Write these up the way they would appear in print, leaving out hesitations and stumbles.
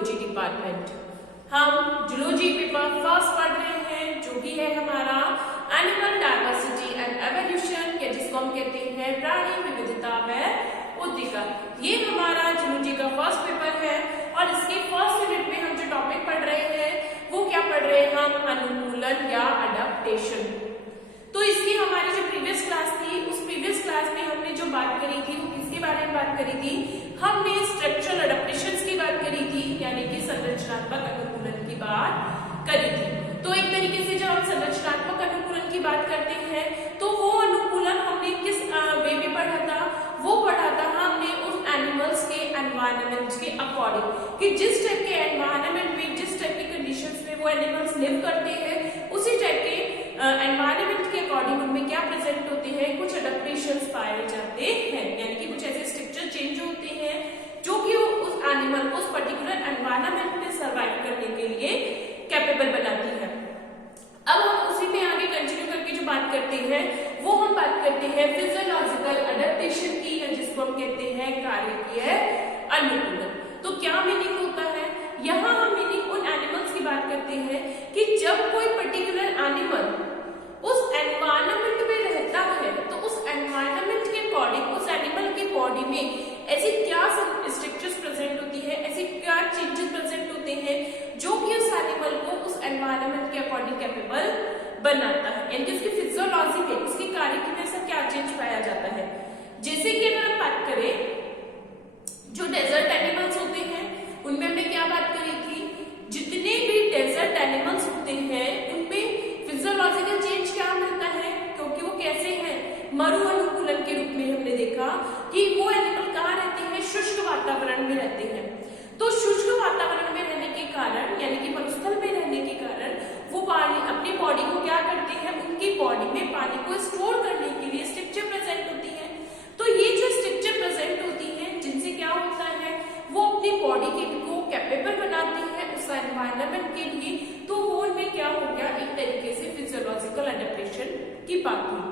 Zoology department. हम zoology paper first पढ़ रहे हैं जो कि है हमारा एनिमल डायवर्सिटी एंड एवोल्यूशन, या जिसको हम कहते हैं प्राणी विविधता व उद्दीका। ये हमारा जूलॉजी का फर्स्ट पेपर है और इसके फर्स्ट यूनिट में हम जो टॉपिक पढ़ रहे हैं वो क्या पढ़ रहे हैं हम, अनुकूलन या अडैप्टेशन। तो इसकी हमारी जो प्रीवियस क्लास थी उस प्रीवियस क्लास में हमने जो बात करी थी वो किसके बारे में बात करी थी, हमने स्ट्रक्चरल अडैप्टेशंस की बात करी थी, यानी कि संरचनात्मक अनुकूलन की बात करी थी। तो एक तरीके से जब हम संरचनात्मक अनुकूलन की बात करते हैं तो वो अनुकूलन हमने किस वे में पढ़ा था, वो पढ़ा था हमने उस एनिमल्स के एनवायरनमेंट के अकॉर्डिंग, कि जिस टाइप के एनवायरनमेंट में, जिस टाइप के कंडीशंस में वो एनिमल्स लिव करते हैं उसी टाइप के एनवायरनमेंट के अकॉर्डिंग उनमें क्या प्रेजेंट होते हैं, कुछ अडैप्टेशंस पाए जाते हैं, यानी कि कुछ ऐसे स्ट्रक्चर चेंज होते हैं जो कि उस एनिमल को उस पर्टिकुलर एनवायरनमेंट में सर्वाइव करने के लिए कैपेबल बनाती है। अब हम उसी में आगे कंटिन्यू करके जो बात करते हैं वो हम बात करते हैं फिजियोलॉजिकल अडैप्टेशन की, या जिसको हम कहते हैं कार्यकीय अनुकूलन। तो क्या मीनिंग होता है, यहाँ हम मीनिंग उन एनिमल्स की बात करते हैं कि जब कोई पर्टिकुलर एनिमल उस एनवायरनमेंट में रहता है तो उस एनवायरनमेंट के अकॉर्डिंग उस एनिमल की बॉडी में ऐसी क्या स्ट्रक्चर्स प्रेजेंट होती है, ऐसी क्या चेंजेस प्रेजेंट होते हैं जो कि उस एनिमल को उस एनवायरनमेंट के अकॉर्डिंग कैपेबल बनाता है, यानी कि उसकी फिजियोलॉजी में, उसकी कार्यकी में ऐसा क्या चेंज पाया जाता है। जैसे कि अगर हम बात करें जो डेजर्ट एनिमल्स होते हैं उनमें हमने क्या बात करी थी, जितने भी डेजर्ट एनिमल्स होते हैं उनमें फिजियोलॉजिकल चेंज क्या मिलता है, क्योंकि वो कैसे हैं, मरु अनुकूलन के रूप में हमने देखा कि वो एनिमल कहाँ रहते हैं, शुष्क वातावरण में रहते हैं। तो शुष्क वातावरण में रहने के कारण, यानी कि मरुस्थल में रहने के कारण वो पानी अपनी बॉडी को क्या करते हैं, उनकी बॉडी में पानी को स्टोर करने के लिए स्ट्रक्चर प्रेजेंट होती है। तो ये जो स्ट्रक्चर प्रेजेंट होती है जिनसे क्या होता है, वो अपनी बॉडी को कैपेबल बनाती है उस एनवायरनमेंट के लिए। तो वो उनमें क्या हो गया, एक तरीके से फिजियोलॉजिकल अडैप्टेशन की बात हुई।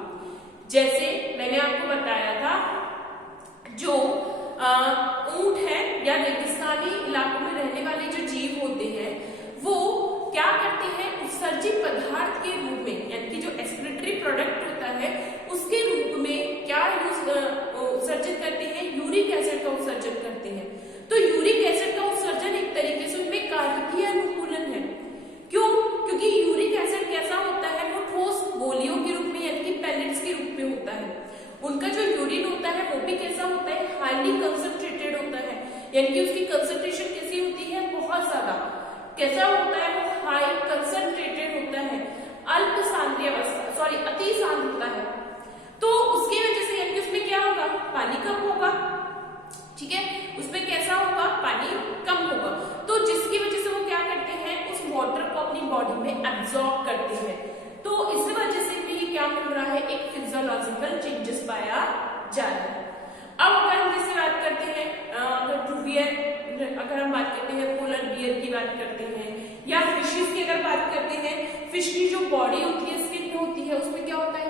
जैसे मैंने आपको बताया था जो ऊंट है या रेगिस्तानी इलाकों में रहने वाले जो जीव होते हैं वो क्या करते हैं, उत्सर्जित पदार्थ के रूप में, यानी कि जो एक्सक्रीटरी प्रोडक्ट होता है उसके रूप में क्या उत्सर्जित करते हैं, यूरिक एसिड का उत्सर्जन करते हैं। तो यूरिक एसिड का उत्सर्जन एक तरीके से उनमें कार्यकीय अनुकूलन है। क्यों? क्योंकि यूरिक एसिड कैसा होता है, वो ठोस गोलियों के रूप में, यानी कि पैलेट्स के रूप में होता है। उनका जो यूरिन होता है वो भी कैसा होता है, हाईली कंसंट्रेटेड होता है, यानी कि उसकी कंसंट्रेशन कैसी होती है, बहुत ज्यादा। कैसा होता है, वो हाई कंसंट्रेटेड होता है, अल्प सांद्रीय अवस्था, सॉरी अति सांद्रता है। तो उसकी वजह से यानी कि उसमें क्या होगा, पानी कम होगा, ठीक है, उसमें कैसा होगा, पानी कम होगा। तो जिसकी वजह से वो क्या करते हैं, उस वाटर को अपनी बॉडी में एब्जॉर्ब करते हैं। तो इस वजह से भी क्या मिल रहा है, एक फिजियोलॉजिकल चेंजेस पाया जा रहा है। अब अगर हम जैसे बात करते हैं अगर हम बात करते हैं पोलर बियर की बात करते हैं, या फिशेस की अगर बात करते हैं, फिश की जो बॉडी होती है, स्किन होती है, उसमें क्या होता है,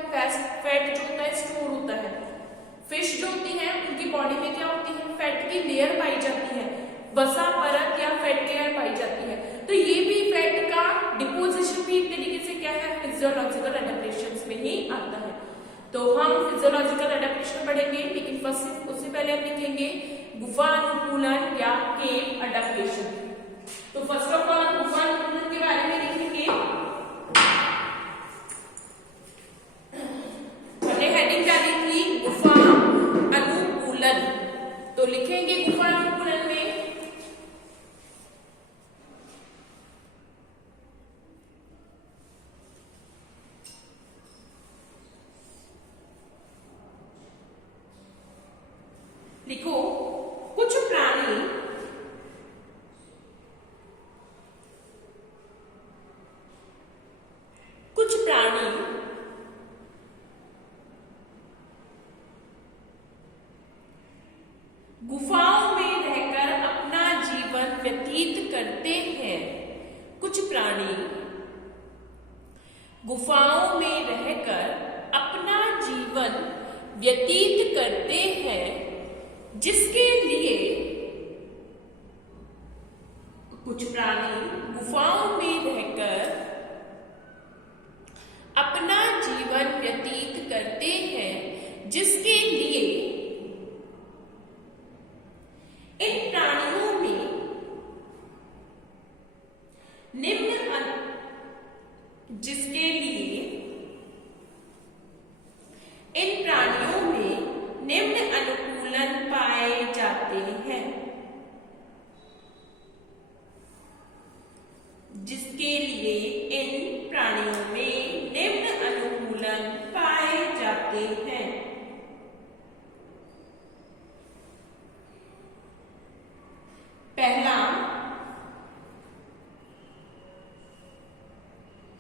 फैट जो होता है स्टोर होता है। फिश जो होती है उनकी बॉडी में क्या होती है, फैट की लेयर पाई जाती है, वसा परत या फैट लेयर पाई जाती है। तो ये भी फैट का डिपोजिशन भी एक तरीके से क्या है, फिजियोलॉजिकल अडैप्टेशंस में ही आता है। तो हम फिजियोलॉजिकल अडैप्टेशन पढ़ेंगे, लेकिन फर्स्ट उससे पहले हम लिखेंगे गुफा अनुकूलन या केव अडैप्टेशन। तो फर्स्ट ऑफ ऑल गुफा अनुकूलन के बारे में लिखेंगे, मैंने हेडिंग डाली थी गुफा अनुकूलन। तो लिखेंगे गुफा अनुकूलन में लिखो कुछ प्राणी गुफाओं में रहकर अपना जीवन व्यतीत करते हैं। कुछ प्राणी गुफाओं में रहकर अपना जीवन व्यतीत करते हैं, जिसके लिए कुछ प्राणी गुफाओं में रहकर अपना जीवन व्यतीत करते हैं, जिसके लिए इन प्राणियों में निम्न अनुकूलन पाए जाते हैं, जिसके लिए इन प्राणियों में निम्न अनुकूलन पाए जाते हैं। पहला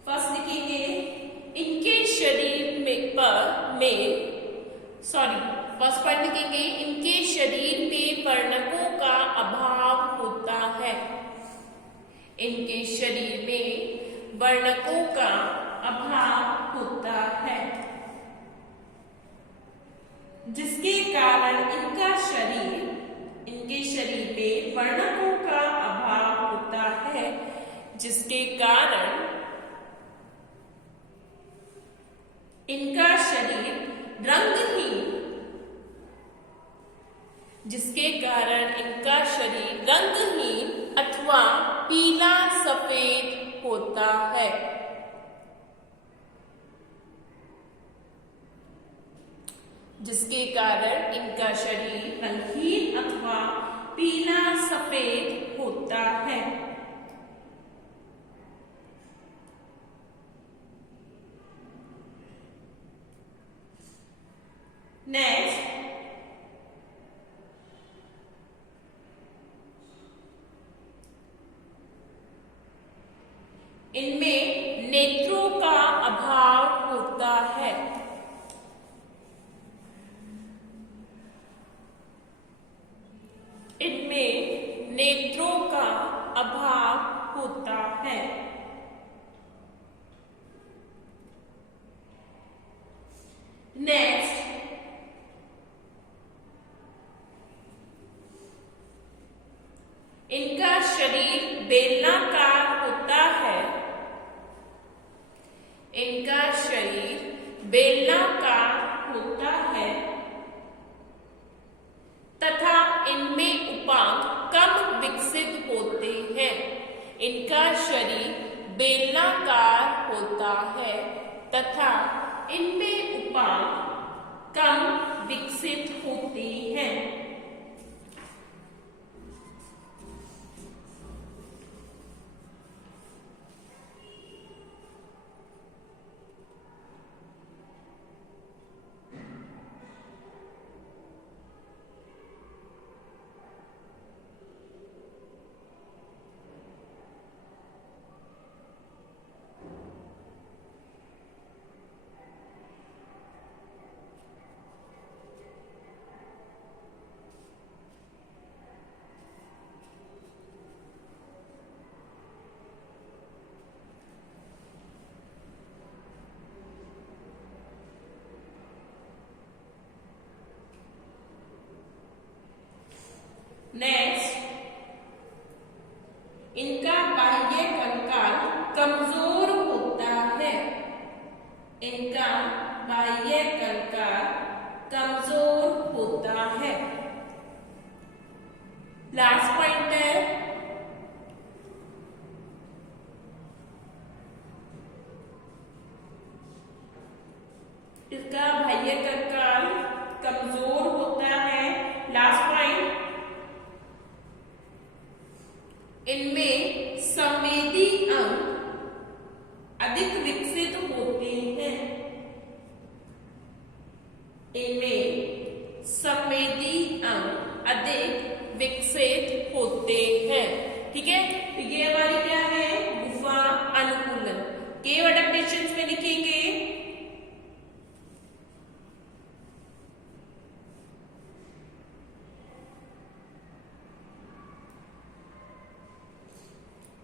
फर्स्ट लिखेंगे, इनके शरीर फर्स्ट पार्ट लिखेंगे, इनके शरीर में वर्णकों का अभाव होता है। इनके शरीर में वर्णकों का अभाव होता है, जिसके कारण इनके शरीर में वर्णकों का अभाव होता है, जिसके कारण इनका शरीर रंगहीन अथवा पीला सफेद होता है। जिसके कारण इनका शरीर रंगहीन अथवा पीला सफेद होता है। नेक्स्ट, इनमें नेत्रों का अभाव होता है। इनमें नेत्रों का अभाव होता है। नेक्स्ट, इनका शरीर बेलनाकार होता है। इनका शरीर बेलनाकार होता है तथा इनमें उपांग कम विकसित होते हैं। इनका शरीर बेलनाकार होता है तथा इनमें उपांग कम विकसित होते हैं। नेक्स्ट, इनका बाह्य कंकाल कमजोर होता है। इनका बाह्य कंकाल कमजोर होता है। लास्ट पॉइंट है, इसका बाह्य कंकाल कमजोर होता है। लास्ट पॉइंट, इनमें संवेदी अंग अधिक विकसित होते हैं। इनमें संवेदी अंग अधिक विकसित होते हैं। ठीक है, तो ये हमारी क्या है, गुफा अनुकूलन। केव अडेप्टेशंस में लिखेंगे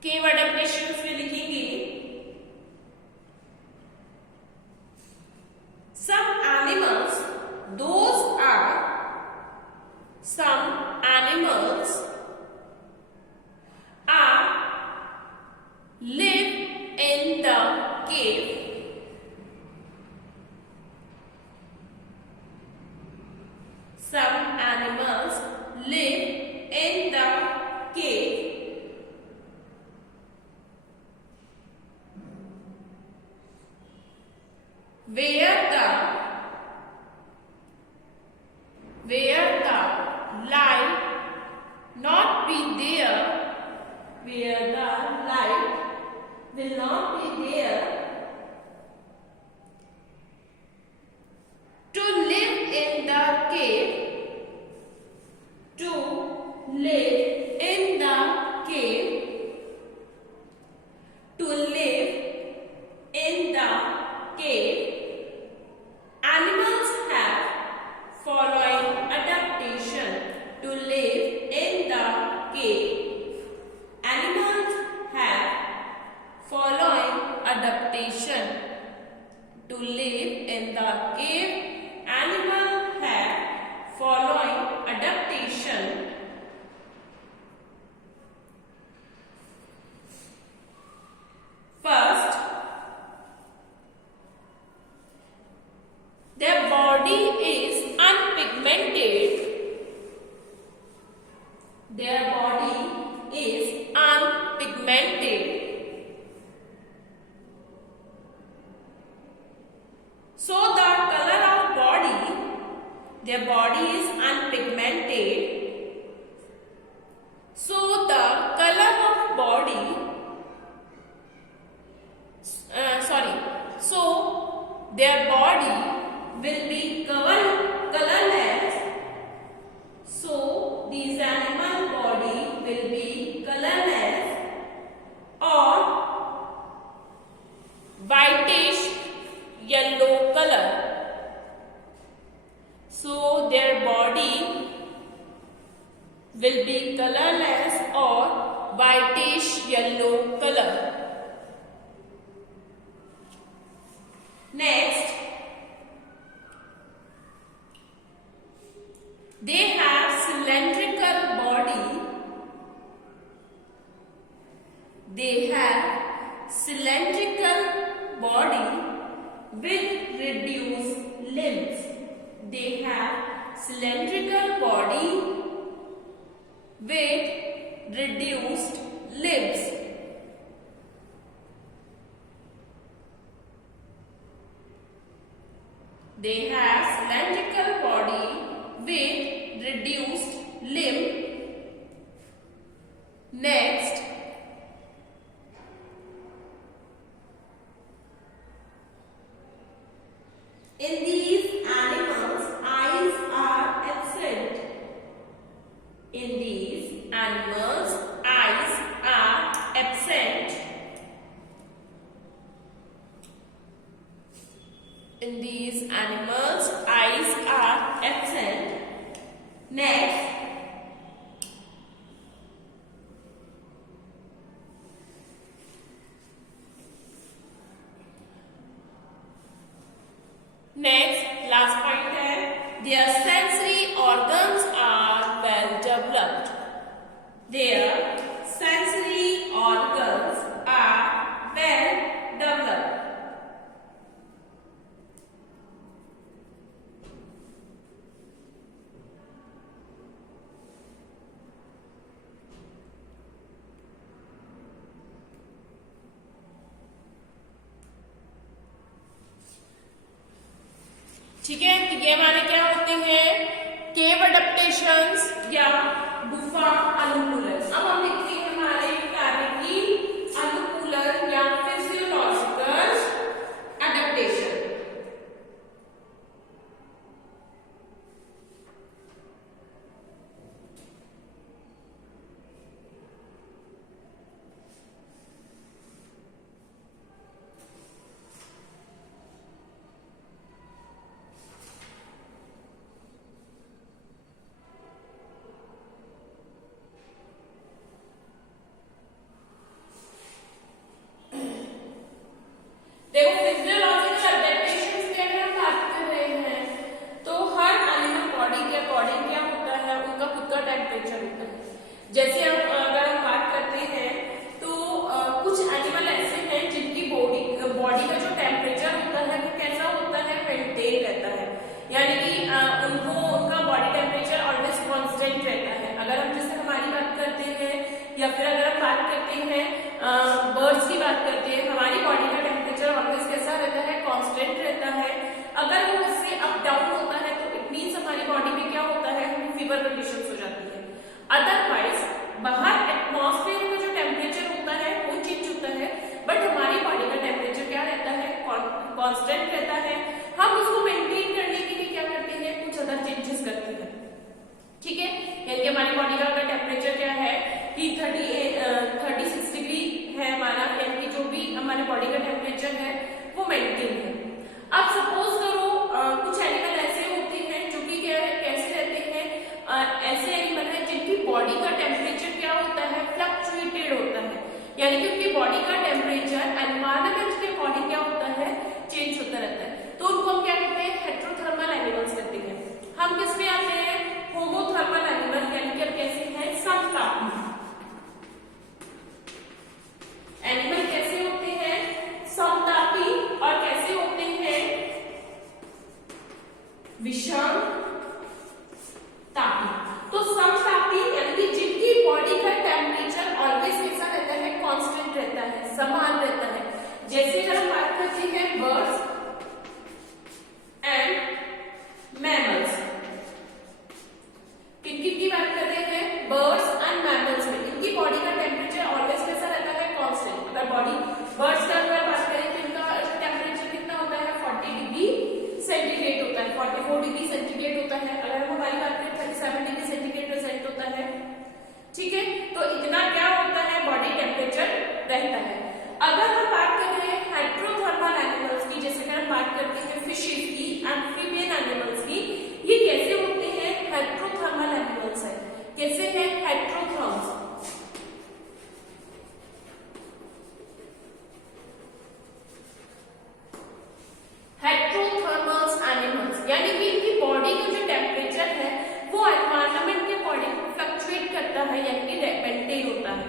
केव अडेप्टेशंस में लिखेंगे some animals are where the light will not be there, to live in the cave, to live in the cave, to live in the cave. Animals have following adaptation to live in the cave. Animals have following adaptation to live in the cave. Animals have following adaptation. First, their body is unpigmented. Their body is unpigmented. So the color of body, their body is unpigmented. So the color of body, so their body will be colorless. So these animal body will be colorless or whitish yellow color. So their body will be colorless or whitish yellow color. Next, they have cylindrical body. They have cylindrical body with reduced limbs. They have cylindrical body with reduced limbs. They have cylindrical body with reduced limb. Next, in these animals, eyes are absent. In these animals, eyes are absent. In these animals, eyes are absent. Next, last point है, their sensory organs are well developed. Their sensory organs are well developed. ठीक है, तो ये हमारे क्या होते हैं, केव adaptations या गुफा अनुकूलन. अब हम देखते हैं हमारे कार्य की अनुकूलन या फिजियोलॉजिकल अडेप्टेशन. देखो फिजियोलॉजिकल अडेप्टेशंस की अगर हम बात कर रहे हैं तो हर एनिमल बॉडी के अकॉर्डिंग क्या होता है, उनका खुद का टेम्परेचर होता है. जैसे अगर हम बात करते हैं तो कुछ एनिमल ऐसे हैं जिनकी बॉडी का जो टेम्परेचर होता है वो कैसा होता है, मेंटेन रहता है. यानी कि उनका बॉडी टेम्परेचर ऑलवेज कांस्टेंट रहता है. अगर हम जैसे हमारी बात करते हैं या फिर अगर हम बात करते हैं बर्ड्स की बात करते हैं, हमारी बॉडी का टेम्परेचर ऑलवेज कैसा रहता है, कांस्टेंट रहता है. अगर वो इससे अप डाउन होता है तो इट मींस हमारी बॉडी में क्या होता है, फीवर कंडीशंस हो जाती है. अदरवाइज बाहर एटमॉस्फेयर का जो टेम्परेचर यानी कि उनकी बॉडी का टेम्परेचर एनवायरमेंट के अकॉर्डिंग क्या होता है, चेंज होता रहता है। तो उनको हम क्या कहते हैं, हेटेरोथर्मल एनिमल्स कहते हैं। हम किस में आते हैं, होमोथर्मल एनिमल, यानी कि अब कैसे हैं, समतापी एनिमल। कैसे होते हैं, समतापी, और कैसे होते हैं, विषम तापी। तो समतापी यानी कि जिनकी बॉडी का टेम्परेचर ऑलवेज कैसा रहता है, कांस्टेंट रहता है, समान रहता है। जैसे अगर हम बात करते हैं बर्ड्स एंड मैमल्स, किन की बात कर रहे हैं, बर्ड्स एंड मैमल्स में इनकी बॉडी का टेम्परेचर ऑलवेज कैसा रहता है, कांस्टेंट। अगर बॉडी बर्ड्स का अगर बात करें तो इनका टेम्परेचर कितना होता है, 40 डिग्री सेंटीग्रेड होता है, 44 डिग्री सेंटीग्रेड होता है। अगर हम हमारी बात करें 37 डिग्री सेंटीग्रेड प्रेजेंट होता है, ठीक है। तो इतना क्या होता है, बॉडी टेम्परेचर रहता है। अगर हम बात कर रहे हैं हेटेरोथर्मल एनिमल्स की, जैसे अगर हम बात करते हैं फिशेस की, एम्फीबियन एनिमल्स की, ये कैसे होते हैं, हेटेरोथर्मल एनिमल्स है। कैसे है, हेटेरोथर्म्स। हेटेरोथर्मल्स एनिमल्स यानी कि इनकी बॉडी का जो टेम्परेचर है वो एनवायरनमेंट के अकॉर्डिंग फ्लक्चुएट करता है, यानी कि मेंटेन होता है।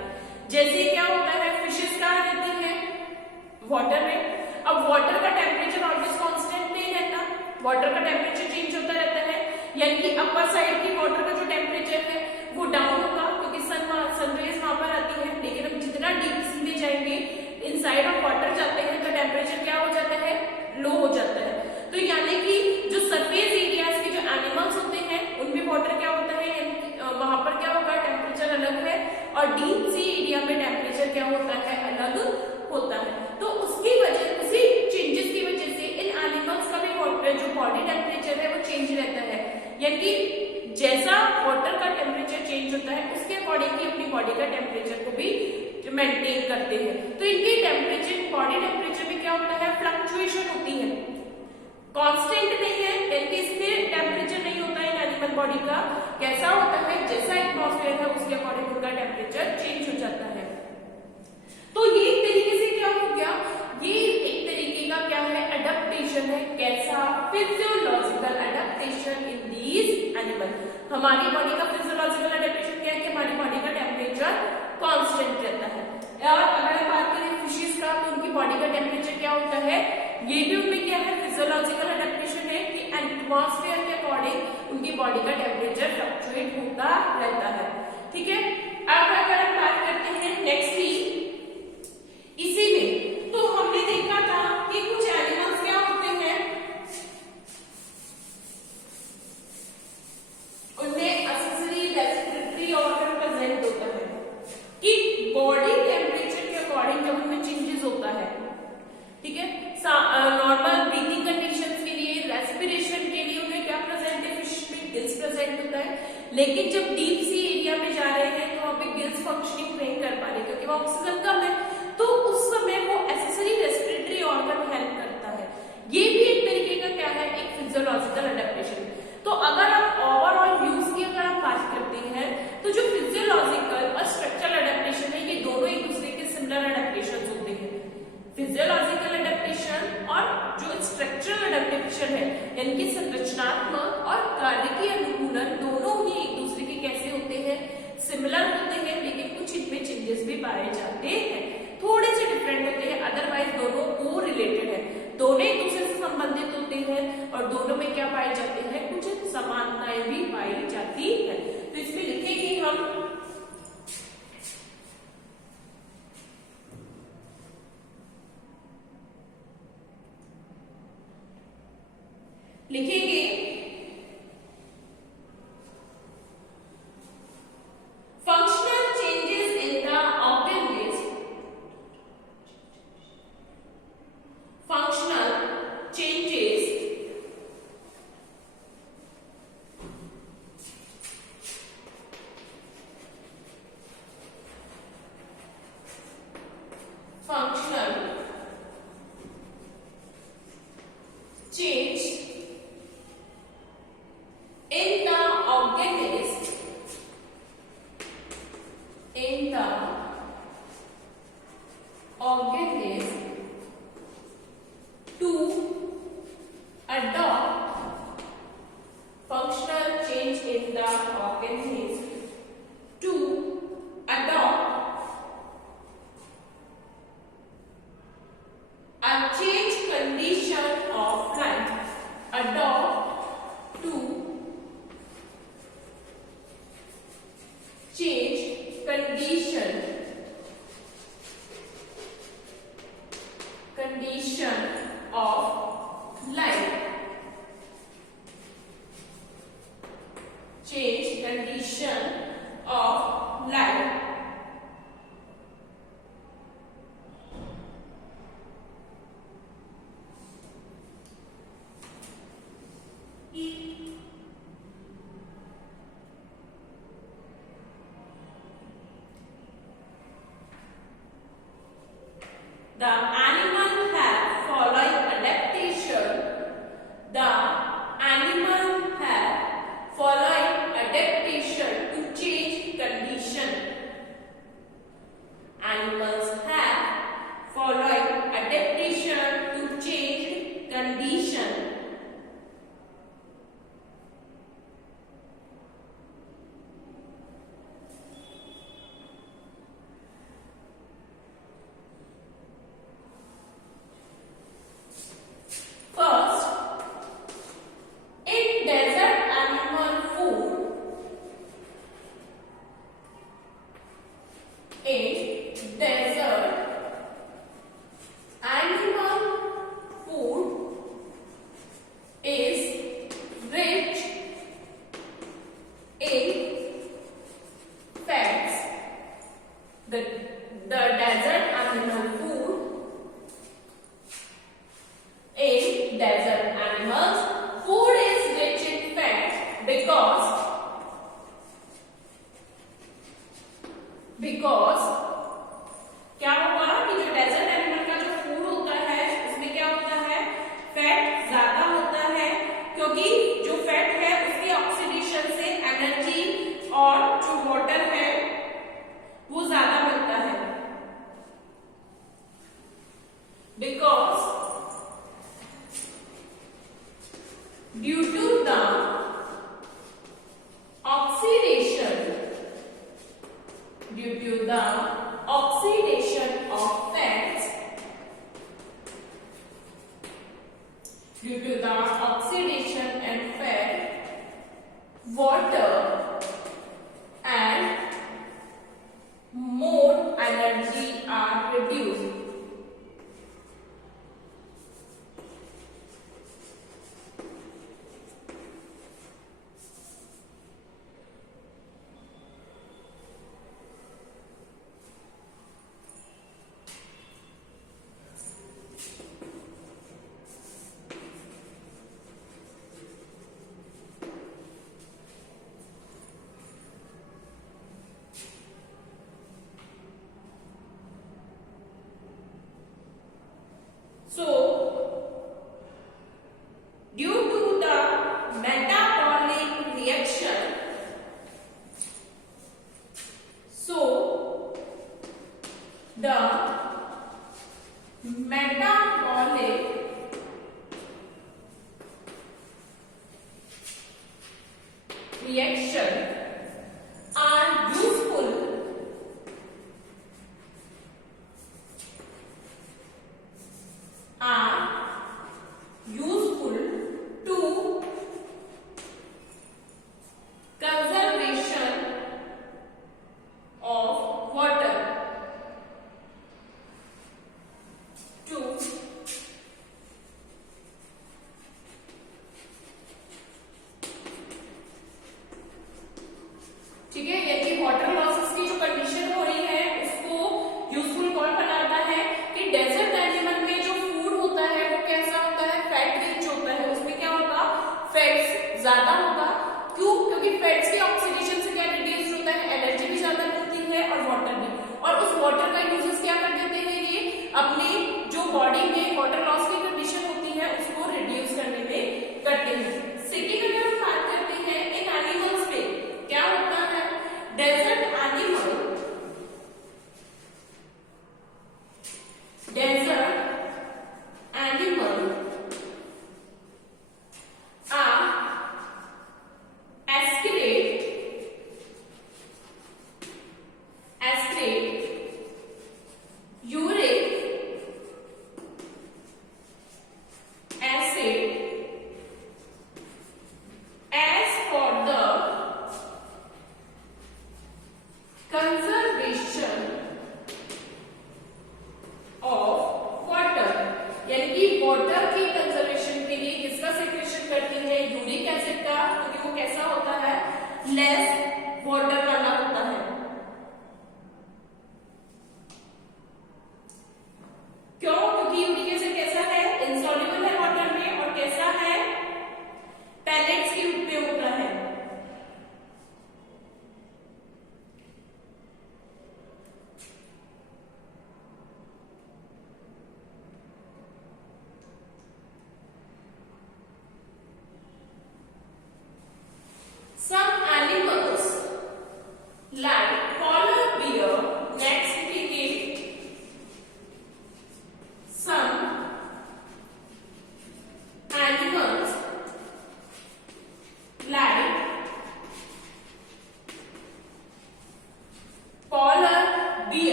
जैसे क्या होता है, फिशेस कहाँ रहती है, वाटर में। अब वाटर का टेम्परेचर ऑलवेज कांस्टेंट नहीं रहता, वाटर का टेम्परेचर चेंज होता रहता है। यानी कि अपर साइड की वाटर का जो टेम्परेचर है वो डाउन होगा, क्योंकि सनरेज वहां पर आती है। लेकिन हम जितना डीप सी में जाएंगे, इनसाइड ऑफ वाटर जाते हैं, तो टेम्परेचर क्या हो जाता है, लो हो जाता है। तो यानी कि जो सरफेस एरियाज के जो एनिमल्स होते हैं उनमें वाटर क्या होता है, वहां पर क्या होगा, टेम्परेचर अलग है, और डीप सी एरिया में टेम्परेचर क्या होता है, अलग होता है। तो उसकी वजह, उसी चेंजेस की वजह से इन एनिमल्स का भी जो बॉडी टेम्परेचर है वो चेंज रहता है। यानी कि जैसा वाटर का टेम्परेचर चेंज होता है उसके अकॉर्डिंग ही अपनी बॉडी का टेम्परेचर को भी मेंटेन करते हैं। तो इनके टेम्परेचर, बॉडी टेम्परेचर में क्या होता है, फ्लक्चुएशन होती है, कांस्टेंट नहीं है। यानी कि स्थिर टेम्परेचर नहीं होता है एनिमल बॉडी का। कैसा होता है, जैसा एटमॉस्फेयर है उसके अकॉर्डिंग उनका टेम्परेचर चेंज हो जाता है। तो ये एक तरीके से क्या हो गया, ये एक तरीके का क्या है, एडेप्टेशन है। कैसा, physiological adaptation in these animal. हमारी बॉडी का फिजियोलॉजिकल एडेप्टेशन क्या है कि हमारी बॉडी का टेम्परेचर कांस्टेंट रहता है। और अगर हम बात करें फिशेस का, तो उनकी बॉडी का टेम्परेचर क्या होता है, ये भी उनमें क्या है, फिजियोलॉजिकल एडेप्टेशन है कि एटमॉस्फेयर के अकॉर्डिंग उनकी बॉडी का टेम्परेचर फ्लक्चुएट होता रहता है, ठीक है। अब अगर हम बात करते हैं नेक्स्ट की, इसी में तो हमने देखा था कि कुछ एनिमल्स क्या होते हैं, उनमें एक्सेसरी रेस्पिरेटरी ऑर्गन प्रेजेंट होता है कि बॉडी टेम्परेचर के अकॉर्डिंग जब उनमें चेंजेस होता है, ठीक है। नॉर्मल ब्रीथिंग कंडीशंस के लिए, रेस्पिरेशन के लिए उन्हें क्या प्रेजेंट है, फिश में गिल्स प्रेजेंट होता है। लेकिन जब डीप सी एरिया में जा रहे हैं तो वहां पे गिल्स फंक्शनिंग नहीं कर पा रहे, क्योंकि वहां ऑक्सीजन कम है। तो उस समय वो एक्सेसरी रेस्पिरेटरी ऑर्गन हेल्प करता है। ये भी एक तरीके का क्या है, एक फिजियोलॉजिकल एडेप्टेशन। तो अगर आप ओवरऑल व्यूज की अगर आप बात करते हैं, तो जो फिजियोलॉजिकल और स्ट्रक्चरल एडेप्टेशन है, ये दोनों एक दूसरे के सिमिलर एडेप्टेशन होते हैं। फिजियोलॉजिकल एडेप्टेशन और जो स्ट्रक्चरल एडेप्टेशन है, यानी कि संरचनात्मक और कार्य की अनुकूलन, दोनों ही एक दूसरे के कैसे होते हैं, सिमिलर होते हैं। लेकिन कुछ इनमें चेंजेस भी पाए जाते हैं, थोड़े से डिफरेंट होते हैं, अदरवाइज दोनों को रिलेटेड है, दोनों एक दूसरे से संबंधित होते हैं। और दोनों में क्या पाए जाते हैं, कुछ समानताएं भी पाई जाती है। तो इसमें लिखेंगे हम लिखेंगे functional changes in the organism, functional changes functional change The animal have following adaptation. The animal have following adaptation to change condition. Animals have following adaptation to change condition. First, in desert animal food, in desert animal food is rich in fats. The desert animal food in desert animals food is rich in fat because क्या होगा कि जो desert animal का जो food होता है उसमें क्या होता है, फैट ज्यादा होता है, क्योंकि जो फैट है उसके ऑक्सीडेशन से एनर्जी और जो वाटर है वो ज्यादा मिलता है. Because due to the oxidation of fats, due to the oxidation and fat, water and more energy are reduced. So, due to the metabolic reaction, the metabolic reaction are useful to conservation of water, to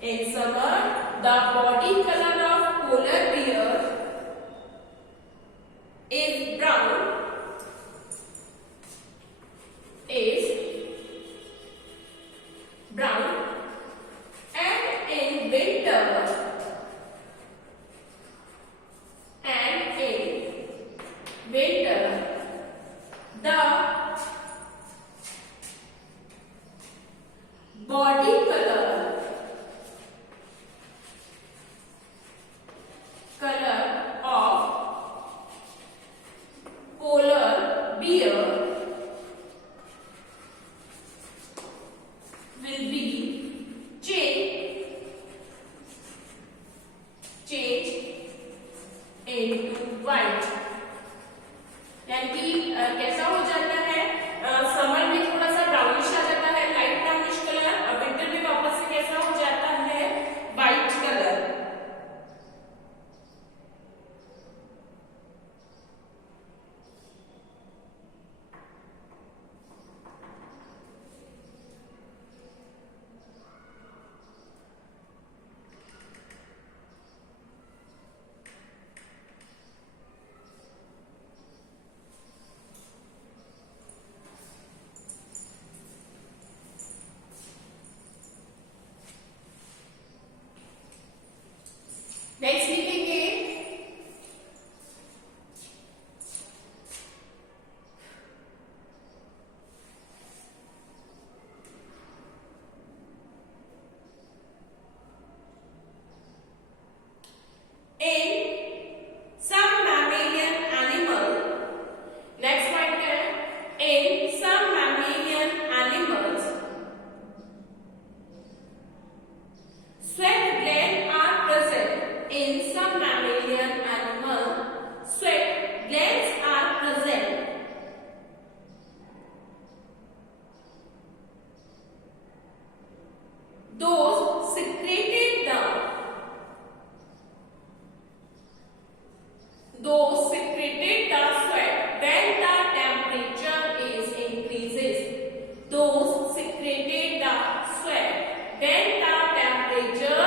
In summer, the body color of polar bear is brown. And in winter, the body color of polar bear will be change into white. यानी कि कैसा हो जाता है, summer में थोड़ा सा brownish आ जाता है, लाइट ब्राउनिश कलर, और विंटर में वापस से कैसा हो जाता है, व्हाइट कलर। नेक्स्ट लिखेंगे in some mammalian animal. Next point है in some mammalian animals sweat glands are present. In some mammalian animal, sweat glands are present. Those secreted the sweat when the temperature is increases. Those secreted the sweat when the temperature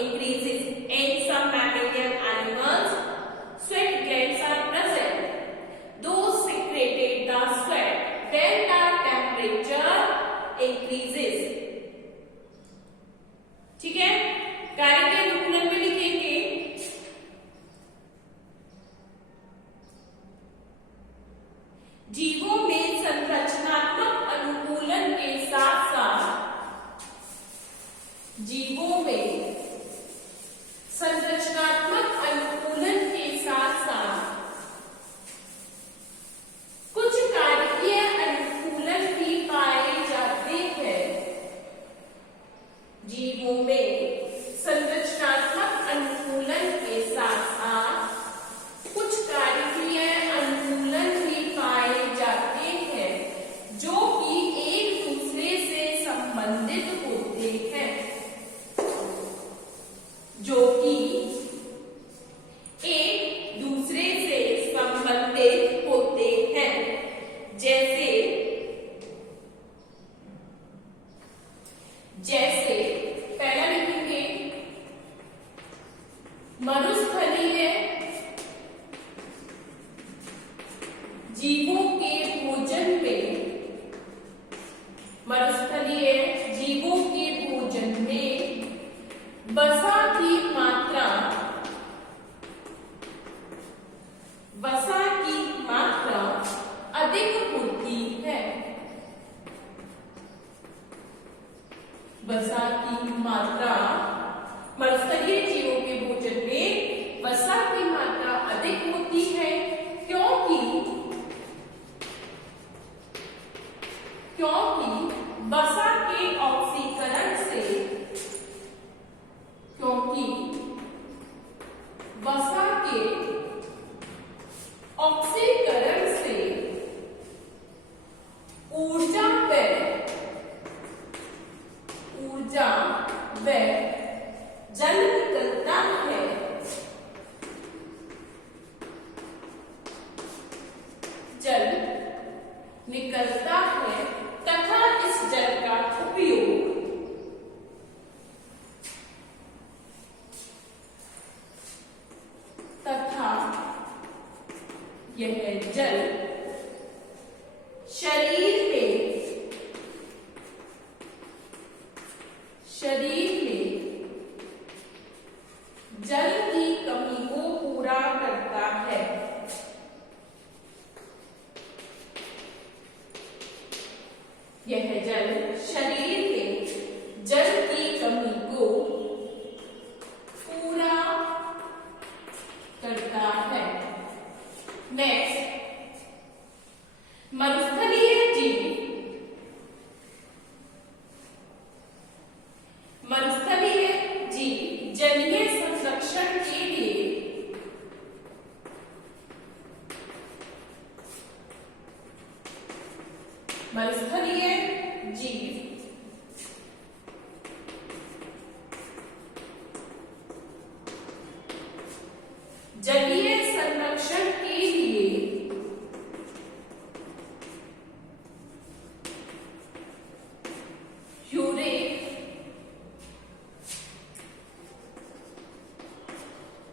increases. In some mammalian animals, sweat glands are present. Those secreted the sweat when the temperature increases. ठीक है, कार्य के अनुकूलन में लिखेंगे जीवों में संरचनात्मक अनुकूलन के साथ साथ जीवों में संरचनात्मक अनुकूलन के साथ साथ कुछ कार्य अनुकूलन भी पाए जाते हैं। जीवों में संरचनात्मक अनुकूलन के साथ साथ कुछ कार्य अनुकूलन भी पाए जाते हैं जो कि एक दूसरे से संबंधित होते हैं, जो कि एक दूसरे से संबंधित होते हैं। जैसे पहला लिखेंगे मरुस्थलीय जीवों के भोजन में वसा की मात्रा जल शरीर में जल की कमी को पूरा करता है। यह जल शरीर में जल की कमी को पूरा करता है। नेक्स्ट, मरुस्थलीय जीव जलीय संरक्षण के लिए मरुस्थलीय जीव जलीय संरक्षण के लिए यूरिक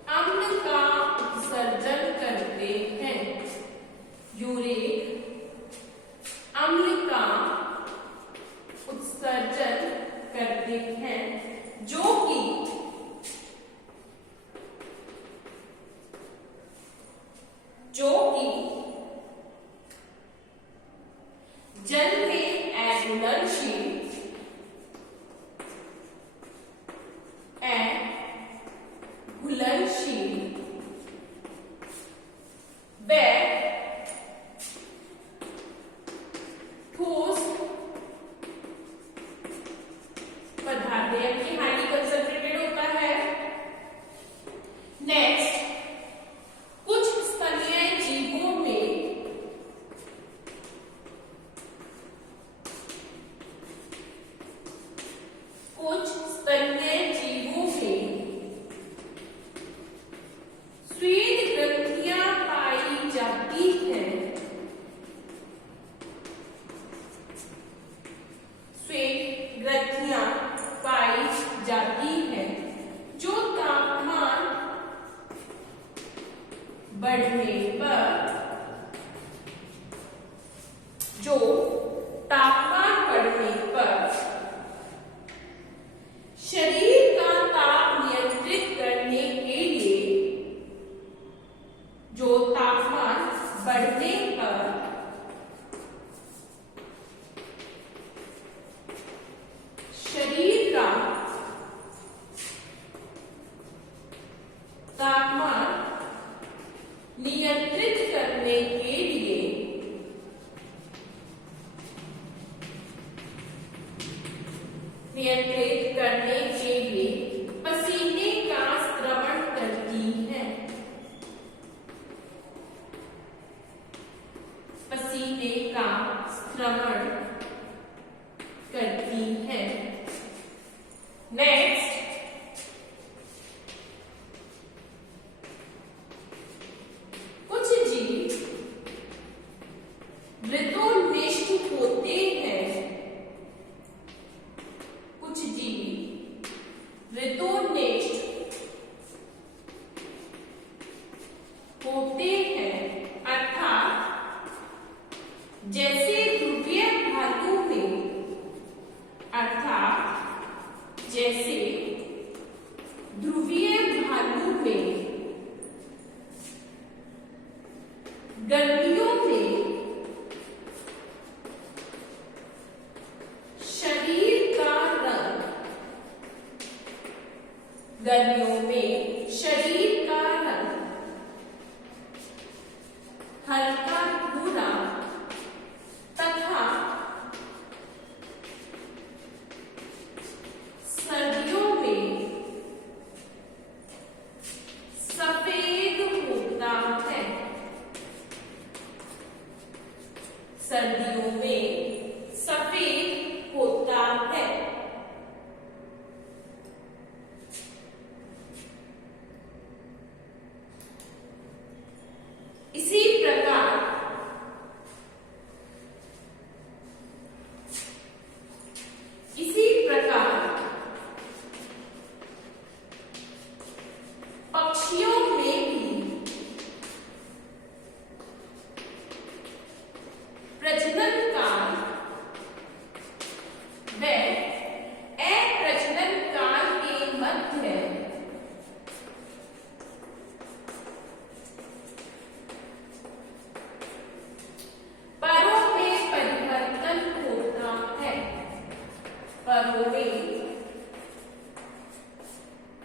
अम्ल का उत्सर्जन करते हैं। यूरिक अम्ल का उत्सर्जन करते हैं जो कि जल में घुलनशील व ठोस पदार्थ यानी हाईली कंसंट्रेटेड होता है। नेक्स्ट, कुछ स्तनीय जीवों में स्वेद ग्रंथियां पाई जाती हैं। स्वेद ग्रंथियां पाई जाती हैं जो तापमान बढ़ने पर शरीर का ताप नियंत्रित करने के लिए जो तापमान बढ़ने पर शरीर का तापमान नियंत्रित करने के लिए पसीने का स्रवण करती है। पसीने का स्रवण करती है। नेक्स्ट, कुछ जीव मृदोनिष्ठ होते हैं। कुछ जीव मृदोनिष्ठ होते हैं अर्थात जैसे ध्रुवीय भालू में गर्मियों में शरीर का रंग हल्का भूरा तथा सर्दियों में सफेद होता है। सर्दियों में सफेद होता है।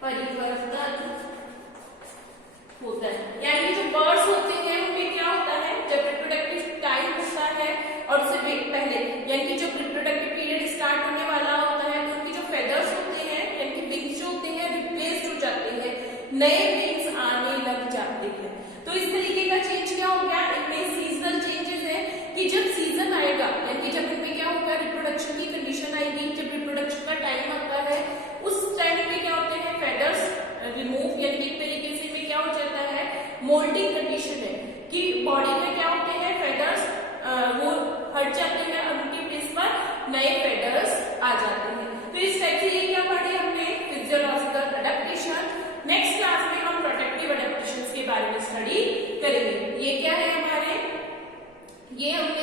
परिवर्तन होता है। यानी जो बर्ड्स होते हैं उनमें क्या होता है, जब रिप्रोडक्टिव टाइम होता है और उससे पहले यानी कि जब रिप्रोडक्टिव पीरियड स्टार्ट होने वाला होता है तो उनके जो फेदर्स होते हैं यानी कि विंग्स जो होते हैं रिप्लेस्ड हो जाते हैं, नए विंग्स आने लग जाते हैं। तो इस तरीके का चेंज क्या हो गया, इनमें सीजनल चेंजेस है कि जब सीजन आएगा यानी कि जब इनमें क्या होगा, रिप्रोडक्शन की कंडीशन आएगी, जब रिप्रोडक्शन का टाइम आता है उस टाइम पे क्या होते हैं, फेदर्स रिमूव यानी एक तरीके से में क्या हो जाता है, मोल्टिंग कंडीशन है कि बॉडी में क्या होते हैं, फेदर्स वो हट जाते हैं और उनके प्लेस पर नए फेदर्स आ जाते हैं। तो इस टाइप से ये क्या पढ़े हमने, फिजियोलॉजिकल अडेप्टेशन। नेक्स्ट क्लास में हम प्रोटेक्टिव अडेप्टेशंस के बारे में स्टडी करेंगे। ये क्या है हमारे, ये हमने